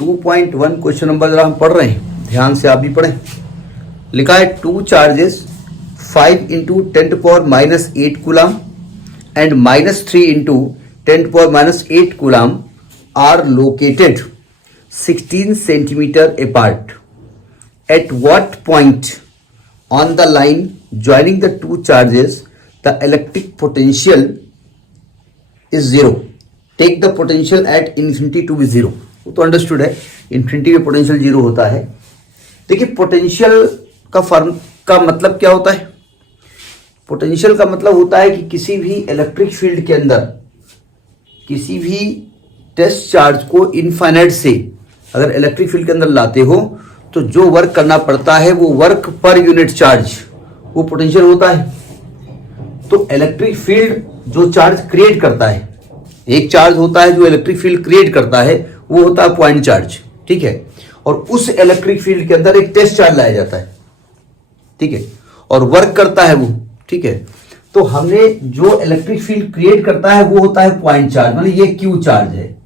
2.1 question number जरा हम पढ़ रहे हैं, ध्यान से आप भी पढ़ें। लिखा है 2 charges 5 into 10⁻⁸ coulomb and -3 into 10⁻⁸ coulomb are located 16 centimetre apart. At what point on the line joining the two charges the electric potential is zero? Take the potential at infinity to be zero. वो तो understood है, infinity में potential zero होता है। देखिए potential का form का मतलब क्या होता है? पोटेंशियल का मतलब होता है कि किसी भी इलेक्ट्रिक फील्ड के अंदर किसी भी टेस्ट चार्ज को इनफाइनाइट से अगर इलेक्ट्रिक फील्ड के अंदर लाते हो तो जो वर्क करना पड़ता है वो वर्क पर यूनिट चार्ज, वो पोटेंशियल होता है। तो इलेक्ट्रिक फील्ड जो चार्ज क्रिएट करता है, एक चार्ज होता है जो इलेक्ट्रिक फील्ड क्रिएट करता है, वो होता है पॉइंट चार्ज, ठीक है। और उस इलेक्ट्रिक फील्ड के अंदर एक टेस्ट चार्ज लाया जाता है, ठीक है, और वर्क करता है वो, ठीक है। तो हमने जो इलेक्ट्रिक फील्ड क्रिएट करता है वो होता है पॉइंट चार्ज, मतलब ये क्यू चार्ज है,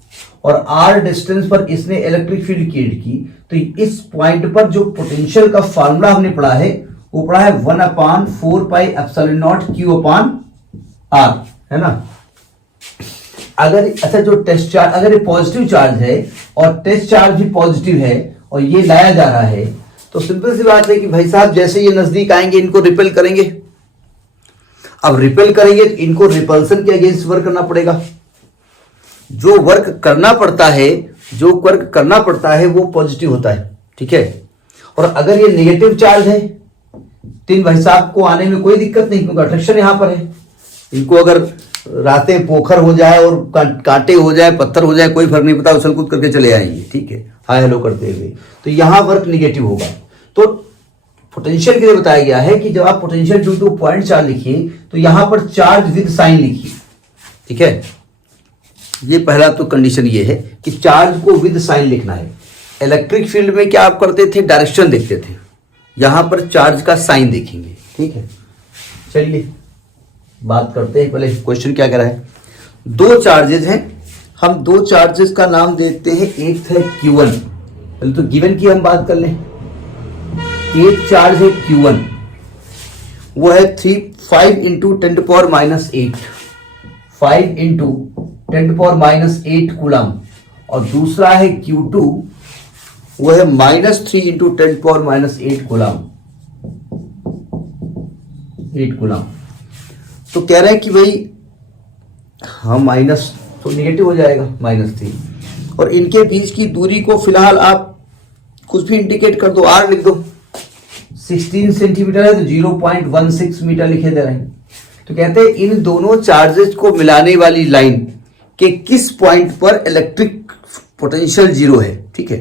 और आर डिस्टेंस पर इसने इलेक्ट्रिक फील्ड क्रिएट की। तो इस पॉइंट पर जो पोटेंशियल का फार्मूला हमने पढ़ा है वो पढ़ा है 1/4πε0 Q/R, है ना। अगर अच्छा जो टेस्ट चार्ज अगर ये पॉजिटिव चार्ज है और टेस्ट चार्ज भी पॉजिटिव है और ये लाया जा रहा है, तो सिंपल सी बात है कि भाई साहब जैसे ये नजदीक आएंगे इनको रिपेल करेंगे। अब रिपेल करेंगे तो इनको रिपल्सन के अगेंस्ट वर्क करना पड़ेगा। जो वर्क करना पड़ता है वो पॉजिटिव होता है, ठीक है। और अगर ये नेगेटिव चार्ज है तो इन भाई साहब को आने में कोई दिक्कत नहीं, क्योंकि अट्रैक्शन यहां पर है। इनको अगर रातें पोखर हो जाए और कांटे हो जाए, पत्थर हो जाए, कोई फर्क नहीं पड़ता, उछल कूद करके चले आएंगे, ठीक है, हाय हेलो करते हुए। तो यहां वर्क निगेटिव होगा। तो पोटेंशियल के लिए बताया गया है कि जब आप potential due two point charge लिखिए तो यहां पर चार्ज विद साइन लिखिए, ठीक है। ये पहला तो कंडीशन ये है कि चार्ज को विद साइन लिखना है। इलेक्ट्रिक फील्ड में क्या आप करते थे, डायरेक्शन देखते थे, यहां पर चार्ज का साइन देखेंगे, ठीक है। चलिए बात करते हैं, पहले क्वेश्चन क्या कह रहा है। दो चार्जेस हैं, हम दो चार्जेस का नाम देते हैं, एक है Q1, पहले तो गिवन की हम बात कर लें। एक चार्ज है Q1, वो है 5 इंटू 10⁻⁸, 5 इंटू 10⁸ कूलम, और दूसरा है Q2, वो है -3 इंटू 10⁻⁸ कूलम, 8 कूलम। तो कह रहे हैं कि भाई हाँ माइनस तो निगेटिव हो जाएगा -3, और इनके बीच की दूरी को फिलहाल आप कुछ भी इंडिकेट कर दो, आर लिख दो। 16 सेंटीमीटर है तो 0.16 मीटर लिखे दे रहे हैं। तो कहते हैं इन दोनों चार्जेस को मिलाने वाली लाइन के किस पॉइंट पर इलेक्ट्रिक पोटेंशियल जीरो है, ठीक है।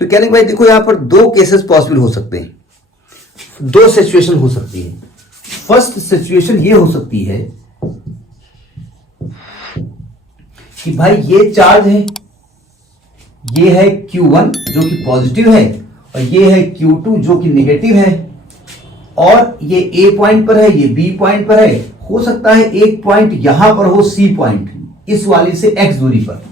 तो कहने भाई देखो यहां पर दो केसेस पॉसिबल हो सकते हैं, दो सिचुएशन हो सकती है। फर्स्ट सिचुएशन ये हो सकती है कि भाई ये चार्ज है, ये है Q1 जो कि पॉजिटिव है, और ये है Q2 जो कि नेगेटिव है, और ये A पॉइंट पर है, ये B पॉइंट पर है। हो सकता है एक पॉइंट यहां पर हो, C पॉइंट, इस वाली से x दूरी पर,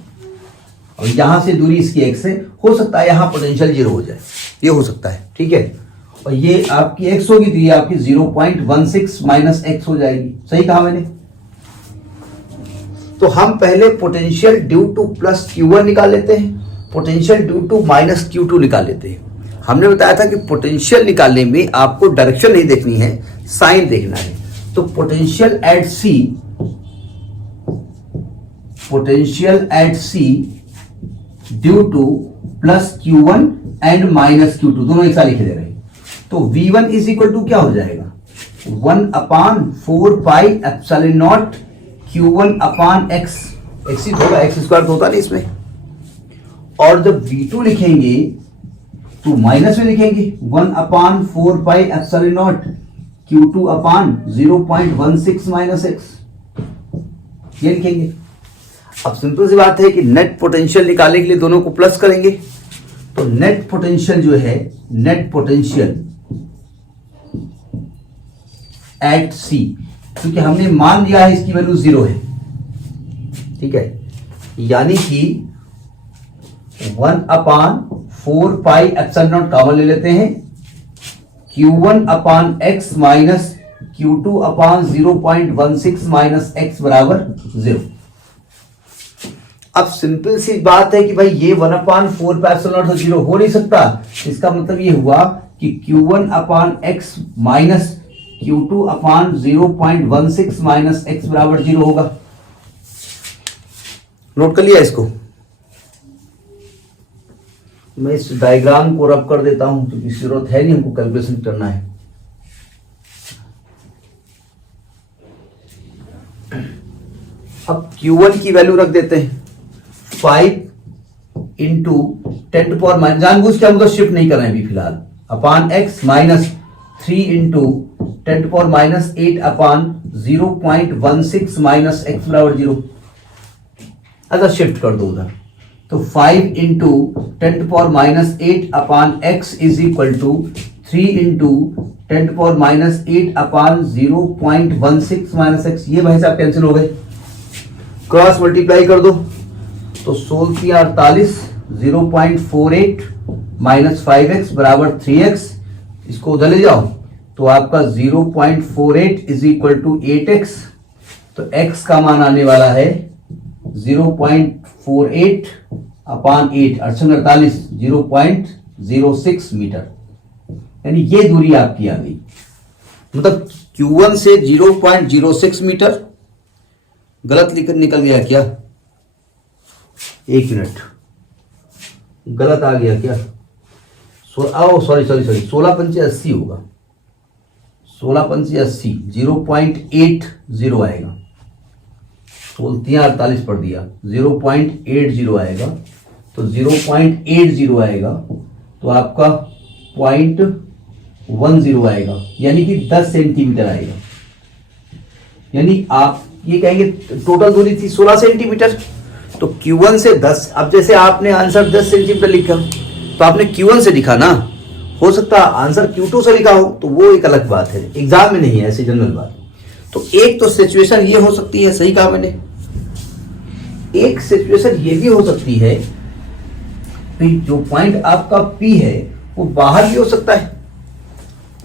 और यहां से दूरी इसकी x है। हो सकता है यहां पोटेंशियल जीरो हो जाए, ये हो सकता है, ठीक है। और ये आपकी x होगी तो ये आपकी 0.16 - x हो जाएगी, सही कहा मैंने। तो हम पहले potential due two plus Q1 निकाल लेते हैं, potential due to minus Q2 निकाल लेते हैं। हमने बताया था कि पोटेंशियल निकालने में आपको डायरेक्शन नहीं देखनी है, साइन देखना है। तो potential at C due two plus Q1 and minus Q2 दोनों एक साथ लिखे दे रहे हैं। तो V1 इज इक्वल टू क्या हो जाएगा, 1/4πε0 Q1/x, x ही होगा, x स्क्वायर तो होता नहीं इसमें। और जब V2 लिखेंगे तो माइनस में लिखेंगे 1/4πε0 Q2/0.16 - x, ये लिखेंगे। अब सिंपल सी बात है कि नेट पोटेंशियल निकालने के लिए दोनों को प्लस करेंगे। तो नेट पोटेंशियल जो है, नेट पोटेंशियल एट C, क्योंकि हमने मान लिया है इसकी वैल्यू 0 है, ठीक है, यानी कि 1/4πε0 कॉमन ले लेते हैं, Q1/x minus Q2/0.16 minus x बराबर 0। अब सिंपल सी बात है कि भाई ये 1/4πε0 तो 0 हो नहीं सकता। इसका मतलब ये हुआ कि Q1/x minus Q2/0.16 minus x बराबर 0 होगा। नोट कर लिया इसको। मैं इस डायग्राम को रब कर देता हूं क्योंकि जरूरत है नहीं, हमको कैलकुलेशन करना है। अब Q1 की वैल्यू रख देते हैं 5 इंटू 10⁻, जानबूझ के हम तो शिफ्ट नहीं कर रहे हैं अभी फिलहाल, अपान x minus 3 into 10⁻8 upon 0.16 minus x बराबर 0। अगर शिफ्ट कर दो उधर तो 5 into 10⁻8 upon x is equal to 3 into 10⁻8 upon 0.16 minus x। ये भाई साहब कैंसिल हो गए, क्रॉस मल्टीप्लाई कर दो तो 16×48 0.48 माइनस 5x बराबर 3x। इसको उधर ले जाओ तो आपका 0.48 इज इक्वल टू 8x। तो x का मान आने वाला है 0.48 अपान 8, 48 0.06 मीटर, यानी ये दूरी आपकी आ गई। मतलब Q1 से 0.06 मीटर। गलत लिख निकल गया क्या? एक मिनट, गलत आ गया क्या? सॉरी 16×5 होगा, 16×5 0.80 आएगा। 16×48 पढ़ दिया, 0.80 आएगा। तो 0.80 आएगा तो आपका 0.10 आएगा, यानी कि 10 सेंटीमीटर आएगा। यानी आप ये कहेंगे टोटल दूरी थी 16 सेंटीमीटर, तो Q1 से 10। अब जैसे आपने आंसर 10 सेंटीमीटर लिखा तो आपने Q1 से लिखा ना, हो सकता है आंसर Q2 से लिखा हो, तो वो एक अलग बात है, एग्जाम में नहीं है ऐसी जनरल बात। तो एक तो सिचुएशन ये हो सकती है, सही कहा मैंने। एक सिचुएशन ये भी हो सकती है कि जो पॉइंट आपका P है वो बाहर भी हो सकता है।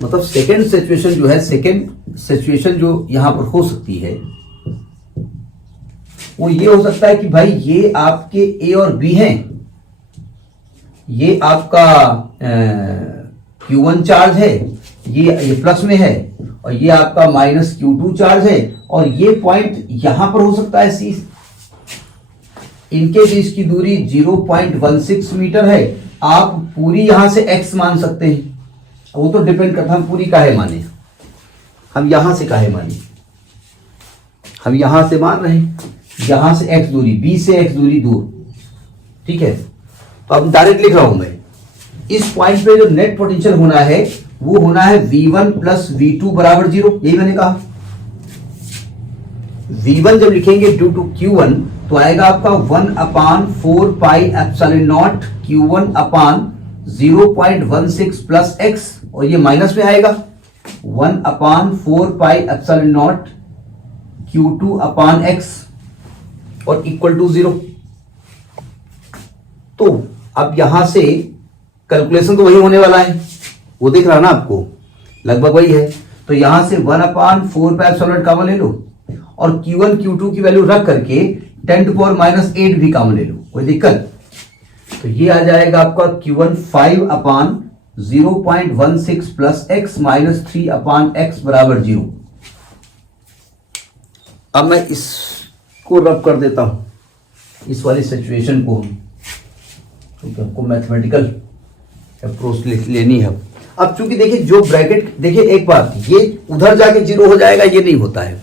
मतलब सेकेंड सिचुएशन जो है, सेकेंड सिचुएशन जो यहां पर हो सकती है वो ये हो सकता है कि भाई ये आपके A और B हैं, ये आपका Q1 चार्ज है, ये प्लस में है, और ये आपका -Q2 चार्ज है, और ये पॉइंट यहां पर हो सकता है C। इनके बीच की दूरी 0.16 मीटर है। आप पूरी यहां से x मान सकते हैं, वो तो डिपेंड करता है हम पूरी काहे माने, हम यहां से काहे माने। हम यहां से मान रहे हैं, यहां से x दूरी, B से x दूरी दूर, ठीक है। तो अब डायरेक्ट लिख रहा हूं मैं, इस पॉइंट पे जो नेट पोटेंशियल होना है वो होना है V1 प्लस V2 बराबर 0। यही मैंने कहा। V1 जब लिखेंगे ड्यू टू Q1 तो आएगा आपका 1/4πε0 Q1 अपान 0.16 प्लस x, और ये माइनस में आएगा 1/4πε0 Q2 अपान x और इक्वल टू 0। तो अब यहां से कैलकुलेशन तो वही होने वाला है, वो दिख रहा ना आपको, लगभग वही है। तो यहां से 1/4πε0 कॉमन ले लो, और Q1 Q2 की वैल्यू रख करके 10⁻8 भी कॉमन ले लो, कोई दिक्कत। तो ये आ जाएगा आपका Q1 5/0.16 plus x minus 3/x बराबर 0। अब मैं इसको रब कर देता हूं, इस वाली सिचुएशन को, क्योंकि हमको मैथमेटिकल अप्रोच लेनी है। अब चूंकि देखिए जो ब्रैकेट, देखिए एक बात, ये उधर जाके 0 हो जाएगा, ये नहीं होता है।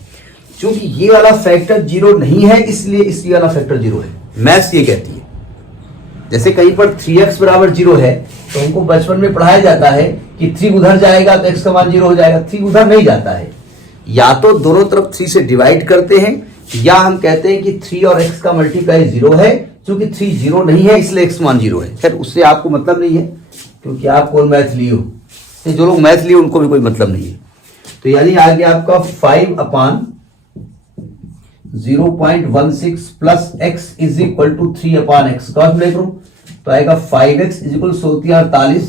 चूंकि ये वाला फैक्टर 0 नहीं है, इसलिए इस वाला फैक्टर 0 है। मैथ्स ये कहती है, जैसे कहीं पर 3x बराबर 0 है तो हमको बचपन में पढ़ाया जाता है कि 3 उधर जाएगा तो x का मान 0 हो जाएगा। 3 उधर नहीं जाता है, या तो दोनों तरफ 3 से डिवाइड करते हैं, या हम कहते हैं कि 3 और x का मल्टीप्लाई 0 है। चूंकि 3 0 नहीं है इसलिए x मान 0 है। खैर उससे आपको मतलब नहीं है, क्योंकि आप कौन मैथ लिए हो, जो लोग मैथ लिए उनको भी कोई मतलब नहीं है। तो यानी आ गया आपका 5/0.16 plus x is equal to 3/x। Cross multiply करो, तो आएगा 5x इज इक्वल होती है 48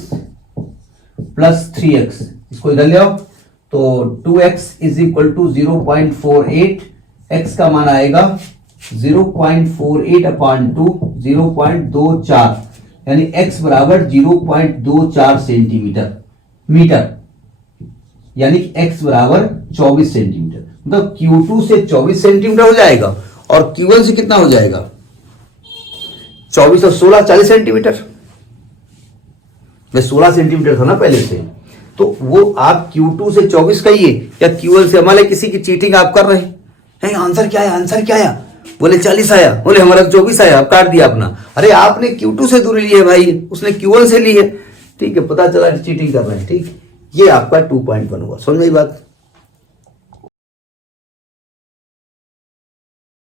प्लस 3x, इसको इधर ले आओ तो 2x is equal to 0.48, x का मान आएगा 0.48 अपॉन 2 0.24, यानी x बराबर 0.24 सेंटीमीटर मीटर, यानी x बराबर 24 सेंटीमीटर। मतलब Q2 से 24 सेंटीमीटर हो जाएगा और Q1 से कितना हो जाएगा 24 और 16 40 सेंटीमीटर। मैं 16 सेंटीमीटर था ना पहले से, तो वो आप Q2 से 24 कहिए या Q1 से। हमारे किसी की चीटिंग आप कर रहे हैं, आंसर क्या है, आंसर क्या आया, बोले 40 आया, बोले हमारा 24 आया, आप काट दिया अपना। अरे आपने Q2 से दूरी ली है भाई, उसने Q1 से ली है, ठीक है, पता चला चीटिंग कर रहे हैं। ठीक, ये आपका 2.1 हुआ। समझ में बात।